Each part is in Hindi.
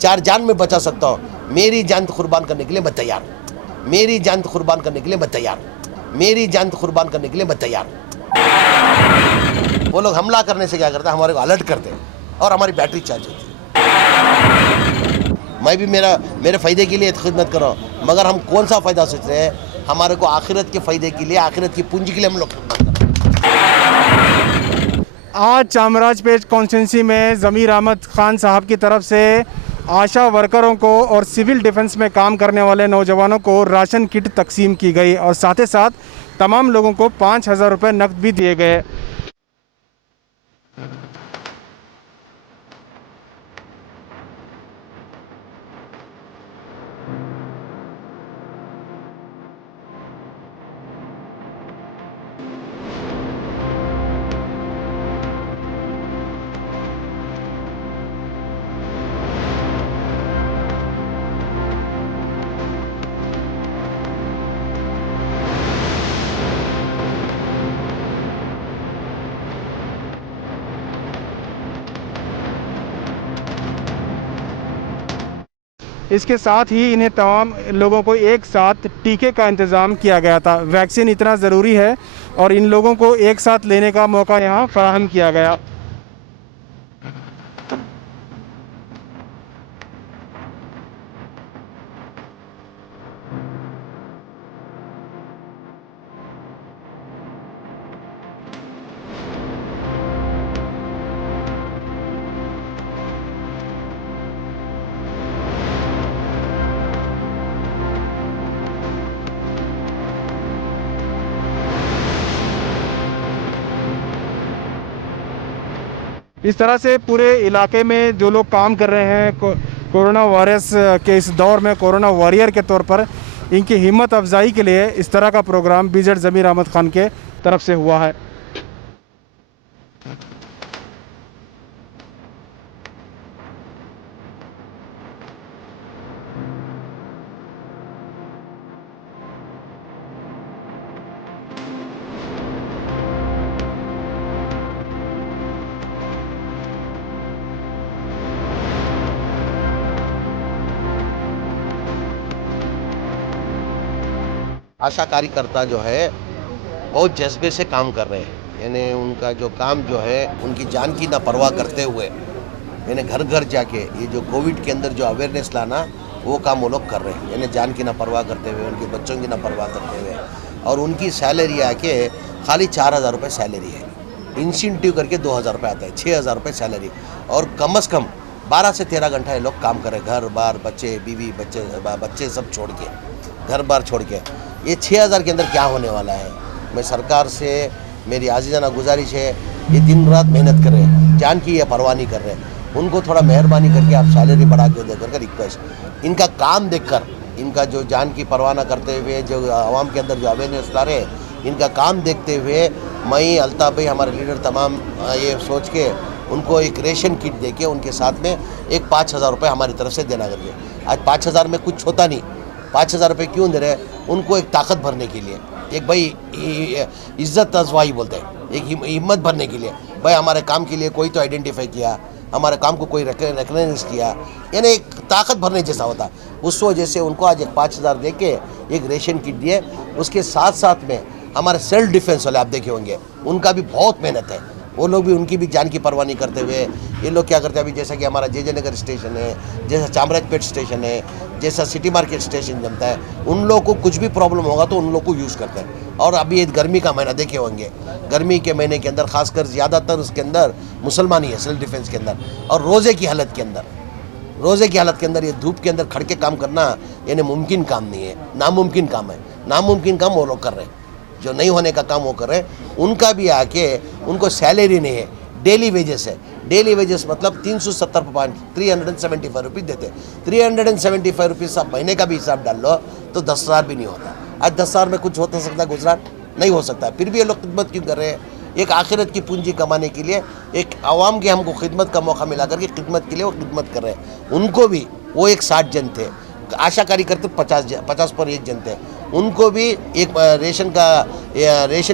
4 जान में बचा सकता हूँ, मेरी जान कुर्बान करने के लिए मैं तैयार, मेरी जान कुर्बान करने के लिए मैं तैयार, मेरी जान कुर्बान करने के लिए मैं तैयार। वो लोग हमला करने से क्या करते हैं, हमारे को अलर्ट करते हैं और हमारी बैटरी चार्ज होती है। मैं भी मेरे फ़ायदे के लिए खिदमत कर रहा हूँ, मगर हम कौन सा फ़ायदा सोच रहे हैं? हमारे को आखिरत के फ़ायदे के लिए, आखिरत की पूंजी के लिए हम लोग खिदमत कर रहे हैं। आज चामराजपेट कॉन्स्टिट्यूंसी में ज़मीर अहमद खान साहब की तरफ से आशा वर्करों को और सिविल डिफेंस में काम करने वाले नौजवानों को राशन किट तकसीम की गई और साथ ही साथ तमाम लोगों को 5,000 रुपये नकद भी दिए गए। इसके साथ ही इन्हें तमाम लोगों को एक साथ टीके का इंतज़ाम किया गया था। वैक्सीन इतना ज़रूरी है और इन लोगों को एक साथ लेने का मौका यहाँ फराहम किया गया। इस तरह से पूरे इलाके में जो लोग काम कर रहे हैं कोरोना वायरस के इस दौर में कोरोना वॉरियर के तौर पर, इनकी हिम्मत अफजाई के लिए इस तरह का प्रोग्राम बीजेड ज़मीर अहमद खान के तरफ से हुआ है। आशा कार्यकर्ता जो है बहुत जज्बे से काम कर रहे हैं, यानी उनका जो काम जो है उनकी जान की ना परवाह करते हुए, यानी घर घर जाके ये जो कोविड के अंदर जो अवेयरनेस लाना, वो काम वो लोग कर रहे हैं, यानी जान की ना परवाह करते हुए, उनके बच्चों की ना परवाह करते हुए। और उनकी सैलरी आके खाली 4,000 रुपये सैलरी है, इंसेंटिव करके 2,000 रुपये आता है, 6,000 रुपये सैलरी। और कम से कम 12 से 13 घंटा ये लोग काम करें, घर बार बच्चे बीवी बच्चे सब छोड़ के, घर बार छोड़ के। ये 6,000 के अंदर क्या होने वाला है? मैं सरकार से मेरी आजीजाना गुजारिश है, ये दिन रात मेहनत कर रहे हैं, जान की ये परवाह नहीं कर रहे हैं, उनको थोड़ा मेहरबानी करके आप सैलरी बढ़ा के दे करके रिक्वेस्ट। इनका काम देखकर, इनका जो जान की परवाह ना करते हुए जो आवाम के अंदर जो अवेयरनेस ला रहे हैं, इनका काम देखते हुए मैं, अल्ताफ़ भाई, हमारे लीडर तमाम ये सोच के उनको एक रेशन किट दे के उनके साथ में एक 5,000 रुपये हमारी तरफ से देना करके। आज 5,000 में कुछ होता नहीं, 5,000 रुपये क्यों दे रहे हैं? उनको एक ताकत भरने के लिए, एक भाई इज़्ज़त अज़वाई बोलते हैं, एक हिम्मत भरने के लिए, भाई हमारे काम के लिए कोई तो आइडेंटिफाई किया, हमारे काम को कोई रिकग्नाइज किया, यानी एक ताकत भरने जैसा होता। उस वजह से उनको आज एक 5,000 दे के एक रेशन किट दिए। उसके साथ साथ में हमारे सेल्फ डिफेंस वाले आप देखे होंगे, उनका भी बहुत मेहनत है, वो लोग भी उनकी भी जान की परवाह नहीं करते हुए ये लोग क्या करते हैं। अभी जैसा कि हमारा जे नगर स्टेशन है, जैसा चामराजपेट स्टेशन है, जैसा सिटी मार्केट स्टेशन जमता है, उन लोगों को कुछ भी प्रॉब्लम होगा तो उन लोग को यूज़ करते हैं। और अभी ये गर्मी का महीना देखे होंगे, गर्मी के महीने के अंदर खासकर ज़्यादातर उसके अंदर मुसलमान ही है सेल्फ डिफेंस के अंदर। और रोज़े की हालत के अंदर ये धूप के अंदर खड़ के काम करना यानी मुमकिन काम नहीं है, नामुमकिन काम है। नामुमकिन काम वो लोग कर रहे हैं, जो नहीं होने का काम वो कर रहे हैं। उनका भी आके उनको सैलरी नहीं है, डेली वेजेस है। डेली वेजेस मतलब 375 रुपीज़ देते। 375 रुपीज़ आप महीने का भी हिसाब डाल लो तो 10,000 भी नहीं होता। आज 10,000 में कुछ हो सकता है गुजरात? नहीं हो सकता। फिर भी ये लोग खिदमत क्यों कर रहे हैं? एक आखिरत की पूंजी कमाने के लिए, एक आवाम के हमको खिदमत का मौका मिला करके खिदमत के लिए वो खिदमत कर रहे हैं। उनको भी वो एक 60 जन थे, आशा कार्यकर्ता 50 पर 1 जन थे, उनको भी एक रेशन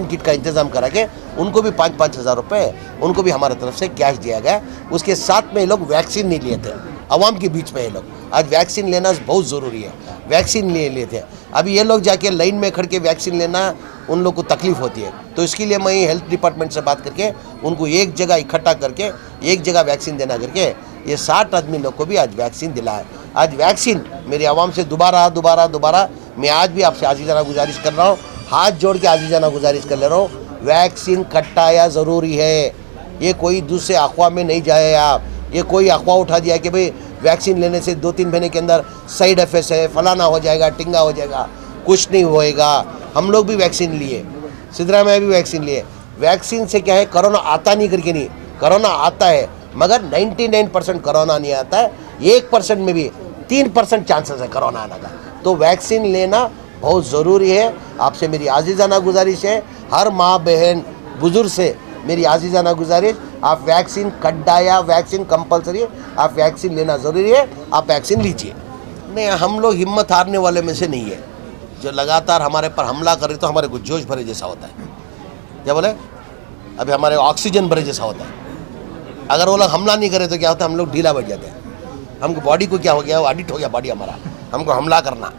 किट का इंतज़ाम करा के उनको भी 5,000 रुपये उनको भी हमारे तरफ से कैश दिया गया। उसके साथ में ये लोग वैक्सीन नहीं लिए थे, आवाम के बीच में ये लोग आज वैक्सीन लेना बहुत ज़रूरी है, वैक्सीन ले लेते हैं। अभी ये लोग जाके लाइन में खड़ के वैक्सीन लेना उन लोग को तकलीफ़ होती है, तो इसके लिए मैं हेल्थ डिपार्टमेंट से बात करके उनको एक जगह इकट्ठा करके एक जगह वैक्सीन देना करके ये 60 आदमी लोग को भी आज वैक्सीन दिलाया। आज वैक्सीन मेरी आवाम से दोबारा मैं आज भी आपसे आजीजाना गुजारिश कर रहा हूँ, हाथ जोड़ के आजीजाना गुजारिश कर ले रहा हूँ, वैक्सीन कट्टाया ज़रूरी है। ये कोई दूसरे अफवाह में नहीं जाए आप, ये कोई अफवाह उठा दिया कि भाई वैक्सीन लेने से 2-3 महीने के अंदर साइड इफेक्ट्स है, फलाना हो जाएगा, टिंगा हो जाएगा, कुछ नहीं होएगा। हम लोग भी वैक्सीन लिए, सिद्धरामैया भी वैक्सीन लिए। वैक्सीन से क्या है, कोरोना आता नहीं करके नहीं, कोरोना आता है मगर 99% कोरोना नहीं आता है, 1% में भी 3% चांसेस है कोरोना आने का। तो वैक्सीन लेना बहुत ज़रूरी है। आपसे मेरी आजीजाना गुजारिश है, हर माँ बहन बुजुर्ग से मेरी आजीजाना गुजारिश, आप वैक्सीन कड्डाया, वैक्सीन कंपलसरी है, आप वैक्सीन लेना ज़रूरी है, आप वैक्सीन लीजिए। नहीं, हम लोग हिम्मत हारने वाले में से नहीं है। जो लगातार हमारे पर हमला करे तो हमारे को जोश भरे जैसा होता है, क्या बोले, अभी हमारे ऑक्सीजन भरे जैसा होता है। अगर वो लोग हमला नहीं करे तो क्या होता है, हम लोग ढीला बैठ जाते हैं। हमको बॉडी को क्या हो गया, वो एडिक्ट हो गया बॉडी हमारा, हमको हमला करना।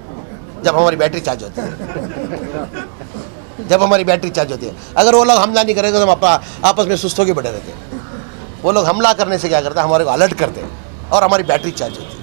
जब हमारी बैटरी चार्ज होती है, जब हमारी बैटरी चार्ज होती है, अगर वो लोग हमला नहीं करेंगे तो हम आपस में सुस्त होकर बैठे रहते हैं। वो लोग हमला करने से क्या करते हैं, हमारे को अलर्ट करते हैं और हमारी बैटरी चार्ज होती है।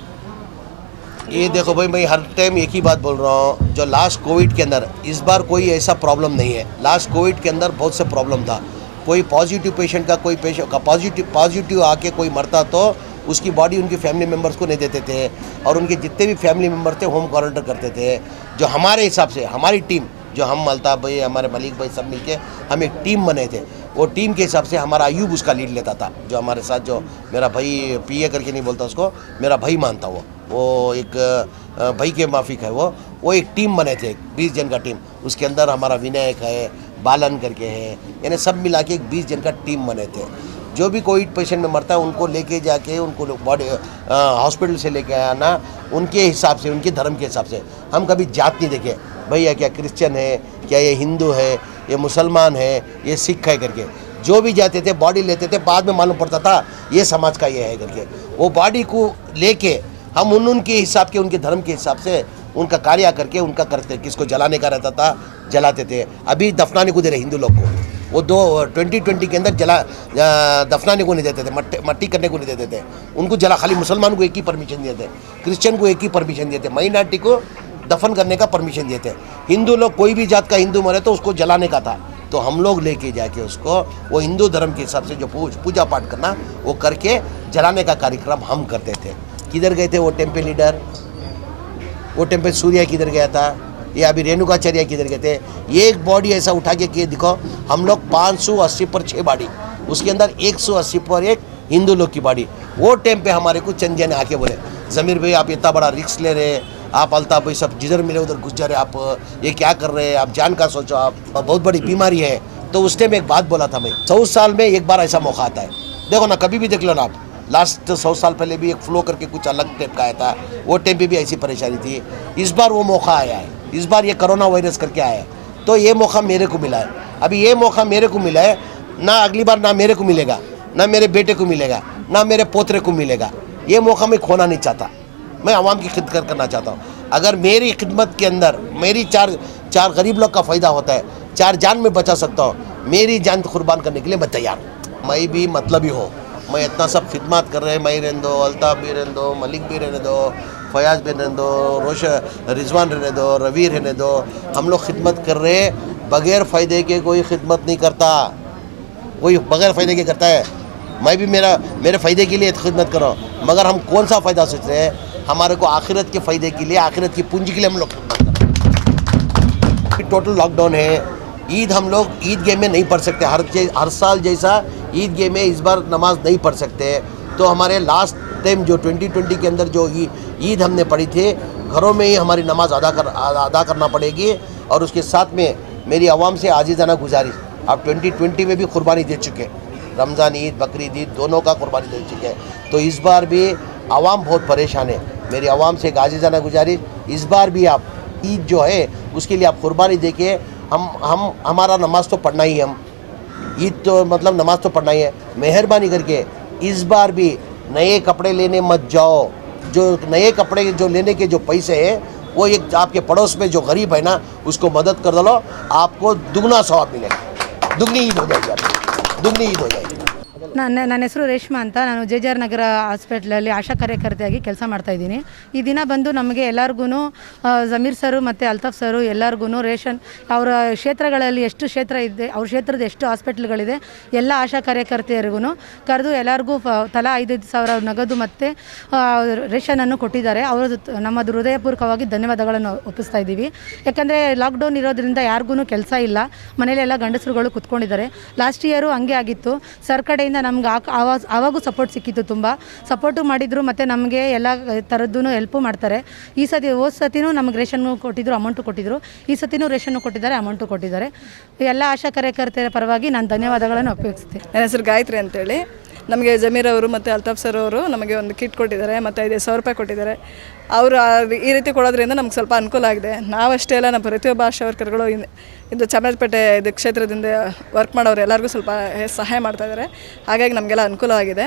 ये देखो भाई, मैं हर टाइम एक ही बात बोल रहा हूँ, जो लास्ट कोविड के अंदर इस बार कोई ऐसा प्रॉब्लम नहीं है। लास्ट कोविड के अंदर बहुत से प्रॉब्लम था, कोई पॉजिटिव पेशेंट का, कोई पेशेंट का पॉजिटिव आके कोई मरता तो उसकी बॉडी उनके फैमिली मेम्बर्स को नहीं देते थे, और उनके जितने भी फैमिली मेम्बर थे होम क्वारंटाइन करते थे। जो हमारे हिसाब से हमारी टीम, जो हम अल्ताफ भाई, हमारे मलिक भाई सब मिलके हम एक टीम बने थे, वो टीम के हिसाब से हमारा अयूब उसका लीड लेता था। जो हमारे साथ, जो मेरा भाई पीए करके नहीं बोलता उसको, मेरा भाई मानता वो एक भाई के माफिक है। वो एक टीम बने थे, 20 जन का टीम। उसके अंदर हमारा विनायक है, बालन करके है, यानी सब मिला के एक 20 जन का टीम बने थे। जो भी कोविड पेशेंट में मरता है उनको लेके जाके उनको बॉडी हॉस्पिटल से लेके आना, उनके हिसाब से, उनके धर्म के हिसाब से। हम कभी जात नहीं देखे, भैया क्या क्रिश्चियन है, क्या ये हिंदू है, ये मुसलमान है, ये सिख है करके। जो भी जाते थे बॉडी लेते थे, बाद में मालूम पड़ता था ये समाज का ये है करके। वो बॉडी को लेके हम उनके हिसाब के, उनके धर्म के हिसाब से उनका कार्य करके उनका करते। किसको जलाने का रहता था जलाते थे। अभी दफनाने को दे रहे हिंदू लोग को, वो 2020 के अंदर दफनाने को नहीं देते थे, मट्टी करने को नहीं देते थे उनको। जला खाली मुसलमान को एक ही परमिशन दिए थे, क्रिश्चियन को एक ही परमिशन दिए थे, माइनॉरिटी को दफन करने का परमिशन दिए थे। हिंदू लोग, कोई भी जात का हिंदू मरे तो उसको जलाने का था। तो हम लोग लेके जाके उसको वो हिंदू धर्म के हिसाब से जो पूजा पाठ करना वो करके जलाने का कार्यक्रम हम करते थे। किधर गए थे वो टेम्पल लीडर, वो टेम्पल सूर्या किधर गया था, ये अभी रेणुकाचार्य किधर गए थे। ये एक बॉडी ऐसा उठा के दिखो, हम लोग 580 पर 6 बॉडी, उसके अंदर 180 पर एक हिंदू लोग की बॉडी। वो टाइम पे हमारे को चंद जने आके बोले, ज़मीर भाई आप इतना बड़ा रिस्क ले रहे, आप अल्ताफ भाई सब जिधर मिले उधर घुस जा रहे, आप ये क्या कर रहे हैं, आप जान का सोचो, आप बहुत बड़ी बीमारी है। तो उस टाइम एक बात बोला था मैं, 100 साल में एक बार ऐसा मौका आता है। देखो ना, कभी भी देख लो ना आप, लास्ट 100 साल पहले भी एक फ्लो करके कुछ अलग टाइप का आया था, वो टाइम पे भी ऐसी परेशानी थी। इस बार वो मौका आया है, इस बार ये कोरोना वायरस करके आया है, तो ये मौका मेरे को मिला है। अभी ये मौका मेरे को मिला है, ना अगली बार ना मेरे को मिलेगा, ना मेरे बेटे को मिलेगा, ना मेरे पोतरे को मिलेगा। ये मौका मैं खोना नहीं चाहता, मैं आवाम की खिदमत करना चाहता हूँ। अगर मेरी खिदमत के अंदर मेरी चार गरीब लोग का फ़ायदा होता है, 4 जान में बचा सकता हूँ, मेरी जान कुर्बान करने के लिए मैं तैयार हूँ। मैं भी मतलबी हो, मैं इतना सब खिदमत कर रहे हैं, मैं रहने दो, अल्ताफ भी रहने दो, मलिक भी रहने दो, फयाज भी रहने दो, रिजवान रहने दो, रवि रहने दो, हम लोग खिदमत कर रहे हैं। बगैर फ़ायदे के कोई खिदमत नहीं करता, कोई बगैर फ़ायदे के करता है। मैं भी मेरे फ़ायदे के लिए खिदमत कर रहा हूँ, मगर हम कौन सा फ़ायदा सोच रहे हैं, हमारे को आखिरत के फ़ायदे के लिए, आखिरत की पूंजी के लिए हम लोग खिदमत कर रहे हैं। टोटल लॉकडाउन है, ईद हम लोग ईदगाह में नहीं पढ़ सकते, हर साल जैसा ईदगाह में इस बार नमाज नहीं पढ़ सकते। तो हमारे लास्ट टाइम जो 2020 के अंदर जो ईद हमने पढ़ी थी, घरों में ही हमारी नमाज अदा करना पड़ेगी। और उसके साथ में मेरी आवाम से आजीज़ाना गुजारिश, आप 2020 में भी कुर्बानी दे चुके, रमज़ान ईद, बकरीद ईद दोनों का कुर्बानी दे चुके हैं। तो इस बार भी आवाम बहुत परेशान है, मेरी आवाम से एक आजीज़ाना गुजारिश, इस बार भी आप ईद जो है उसके लिए आप कुर्बानी दे के हमारा नमाज तो पढ़ना ही है, हम ईद तो मतलब नमाज तो पढ़ना ही है। मेहरबानी करके इस बार भी नए कपड़े लेने मत जाओ, जो नए कपड़े जो लेने के जो पैसे हैं वो एक आपके पड़ोस में जो गरीब है ना उसको मदद कर दो, आपको दुगना सवाब मिलेगा, दुगनी ईद हो जाएगी, आपकी दुगनी ईद हो जाएगी। ನನ್ನ ಹೆಸರು ರೇಷ್ಮಾ ಅಂತ. ನಾನು JJR ನಗರ ಹಾಸ್ಪಿಟ್ಲಲ್ಲಿ ಆಶಾ ಕಾರ್ಯಕರ್ತೆಯಾಗಿ ಕೆಲಸ ಮಾಡ್ತಾಯಿದ್ದೀನಿ. ಈ ದಿನ ಬಂದು ನಮಗೆ ಎಲ್ಲರಿಗೂ ಜಮೀರ್ ಸರು ಮತ್ತು ಅಲ್ತಾಫ್ ಸರು ಎಲ್ಲರಿಗೂ ರೇಷನ್ ಅವರ ಕ್ಷೇತ್ರಗಳಲ್ಲಿ ಎಷ್ಟು ಕ್ಷೇತ್ರ ಇದೆ, ಅವ್ರ ಕ್ಷೇತ್ರದ ಎಷ್ಟು ಹಾಸ್ಪಿಟ್ಲ್ಗಳಿದೆ ಎಲ್ಲ ಆಶಾ ಕಾರ್ಯಕರ್ತೆಯರಿಗೂ ಕರೆದು ಎಲ್ಲರಿಗೂ ತಲಾ 5,000 ನಗದು ಮತ್ತು ರೇಷನನ್ನು ಕೊಟ್ಟಿದ್ದಾರೆ. ಅವರು ನಮ್ಮದು ಹೃದಯಪೂರ್ವಕವಾಗಿ ಧನ್ಯವಾದಗಳನ್ನು ಒಪ್ಪಿಸ್ತಾ ಇದ್ದೀವಿ. ಯಾಕಂದರೆ ಲಾಕ್ಡೌನ್ ಇರೋದ್ರಿಂದ ಯಾರಿಗೂ ಕೆಲಸ ಇಲ್ಲ, ಮನೆಯಲ್ಲೆಲ್ಲ ಗಂಡಸರುಗಳು ಕುತ್ಕೊಂಡಿದ್ದಾರೆ. ಲಾಸ್ಟ್ ಇಯರು ಹಂಗೆ ಆಗಿತ್ತು. ಸರ್ ಕಡೆಯಿಂದ ನಮ್ಗೆ ಆವಾಗೂ ಸಪೋರ್ಟ್ ಸಿಕ್ಕಿತ್ತು, ತುಂಬ ಸಪೋರ್ಟು ಮಾಡಿದರು ಮತ್ತು ನಮಗೆ ಎಲ್ಲ ಥರದ್ದು ಹೆಲ್ಪು ಮಾಡ್ತಾರೆ. ಈ ಸತಿ ಹೋದ ಸತಿನೂ ನಮಗೆ ರೇಷನ್ನು ಕೊಟ್ಟಿದ್ದರು, ಅಮೌಂಟು ಕೊಟ್ಟಿದ್ದರು. ಈ ಸತಿನೂ ರೇಷನ್ನು ಕೊಟ್ಟಿದ್ದಾರೆ, ಅಮೌಂಟು ಕೊಟ್ಟಿದ್ದಾರೆ. ಎಲ್ಲ ಆಶಾ ಕಾರ್ಯಕರ್ತರ ಪರವಾಗಿ ನಾನು ಧನ್ಯವಾದಗಳನ್ನು ಒಪ್ಪಿಸ್ತೀನಿ. ನನ್ನ ಹೆಸರು ಗಾಯತ್ರಿ ಅಂತೇಳಿ. ನಮಗೆ ಜಮೀರ್ ಅವರು ಮತ್ತು ಅಲ್ತಾಫ್ ಸರ್ ಅವರು ನಮಗೆ ಒಂದು ಕಿಟ್ ಕೊಟ್ಟಿದ್ದಾರೆ ಮತ್ತು 5,000 ರೂಪಾಯಿ ಕೊಟ್ಟಿದ್ದಾರೆ. ಅವರು ಈ ರೀತಿ ಕೊಡೋದ್ರಿಂದ ನಮ್ಗೆ ಸ್ವಲ್ಪ ಅನುಕೂಲ ಆಗಿದೆ. ನಾವಷ್ಟೇ ಅಲ್ಲ, ನಮ್ಮ ಪ್ರತಿಯೊಬ್ಬ ಆಶಾ ವರ್ಕರ್ಗಳು ಇದು ಚಾಮರಾಜಪೇಟೆ ಇದು ಕ್ಷೇತ್ರದಿಂದ ವರ್ಕ್ ಮಾಡೋರು ಎಲ್ಲರಿಗೂ ಸ್ವಲ್ಪ ಸಹಾಯ ಮಾಡ್ತಾಯಿದ್ದಾರೆ. ಹಾಗಾಗಿ ನಮಗೆಲ್ಲ ಅನುಕೂಲವಾಗಿದೆ.